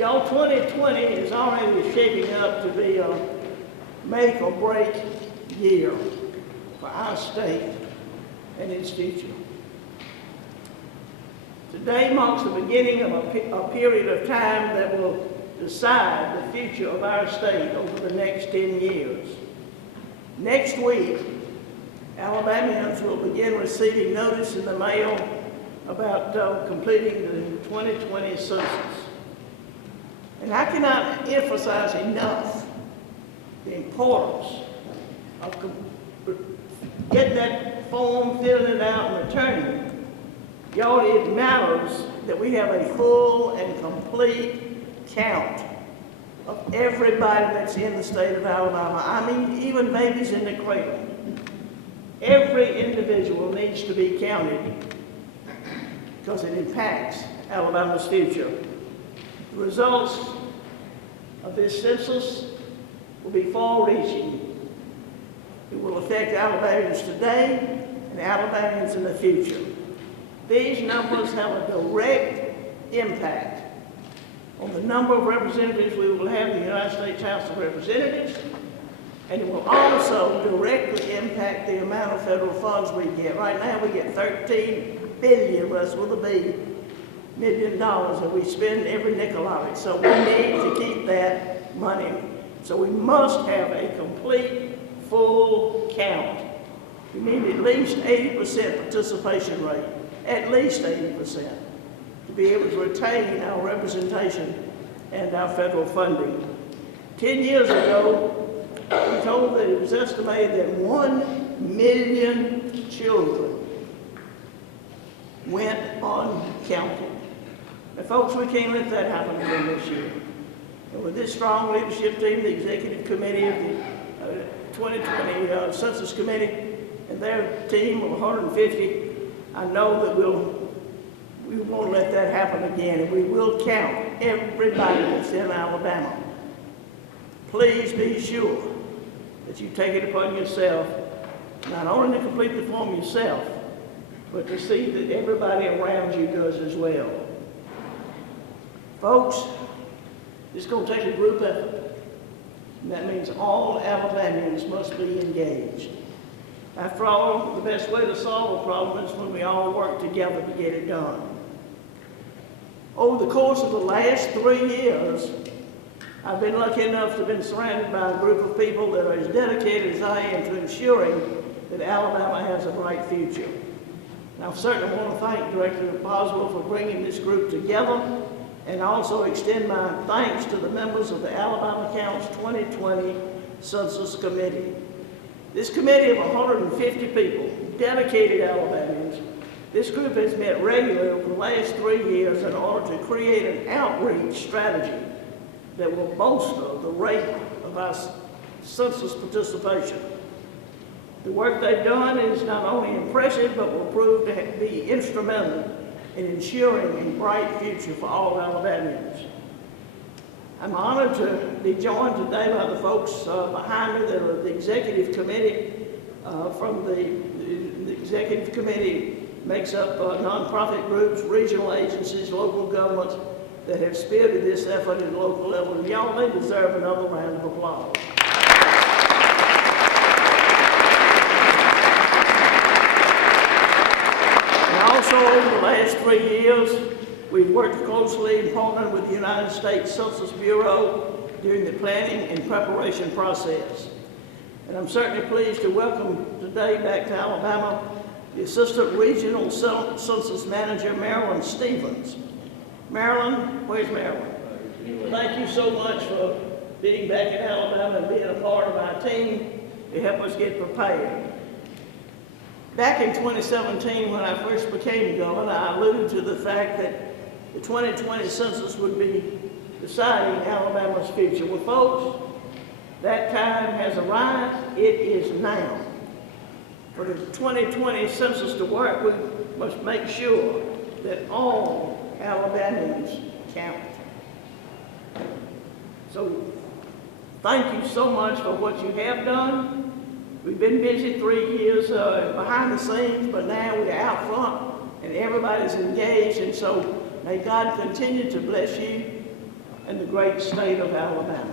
Y'all, 2020 is already shaping up to be a make or break year for our state and its future. Today marks the beginning of a period of time that will decide the future of our state over the next 10 years. Next week, Alabamians will begin receiving notice in the mail about completing the 2020 census. And I cannot emphasize enough the importance of getting that form, filling it out, and returning it. Y'all, it matters that we have a full and complete count of everybody that's in the state of Alabama. I mean, even babies in the cradle. Every individual needs to be counted because it impacts Alabama's future. The results of this census will be far-reaching. It will affect Alabamians today and Alabamians in the future. These numbers have a direct impact on the number of representatives we will have in the United States House of Representatives, and it will also directly impact the amount of federal funds we get. Right now we get $13 billion, that's with a B, $million that we spend every nickel of it. So we need to keep that money. So we must have a complete, full count. We need at least 80% participation rate, at least 80%, to be able to retain our representation and our federal funding. 10 years ago, we told that it was estimated that 1 million children went uncounted. Now, folks, we can't let that happen again this year. And with this strong leadership team, the executive committee of the 2020 Census Committee and their team of 150, I know that we won't let that happen again, and we will count everybody that's in Alabama. Please be sure that you take it upon yourself, not only to complete the form yourself, but to see that everybody around you does as well. Folks, it's going to take a group effort, and that means all Alabamians must be engaged. After all, the best way to solve a problem is when we all work together to get it done. Over the course of the last 3 years, I've been lucky enough to have been surrounded by a group of people that are as dedicated as I am to ensuring that Alabama has a bright future. And I certainly want to thank Director Boswell for bringing this group together, and also extend my thanks to the members of the Alabama Counts 2020 Census Committee. This committee of 150 people, dedicated Alabamians, this group has met regularly over the last 3 years in order to create an outreach strategy that will bolster the rate of our census participation. The work they've done is not only impressive, but will prove to be instrumental in ensuring a bright future for all Alabamians. I'm honored to be joined today by the folks behind me that are the executive committee. From the executive committee makes up nonprofit groups, regional agencies, local governments that have spearheaded this effort at the local level. And y'all, they deserve another round of applause. Also, over the last 3 years, we've worked closely and partnered with the United States Census Bureau during the planning and preparation process. And I'm certainly pleased to welcome today back to Alabama the Assistant Regional Census Manager, Marilyn Stevens. Marilyn, where's Marilyn? Thank you so much for being back in Alabama and being a part of our team to help us get prepared. Back in 2017, when I first became governor, I alluded to the fact that the 2020 census would be deciding Alabama's future. Well, folks, that time has arrived. It is now. For the 2020 census to work, we must make sure that all Alabamians count. So, thank you so much for what you have done. We've been busy 3 years behind the scenes, but now we're out front and everybody's engaged, and so may God continue to bless you and the great state of Alabama.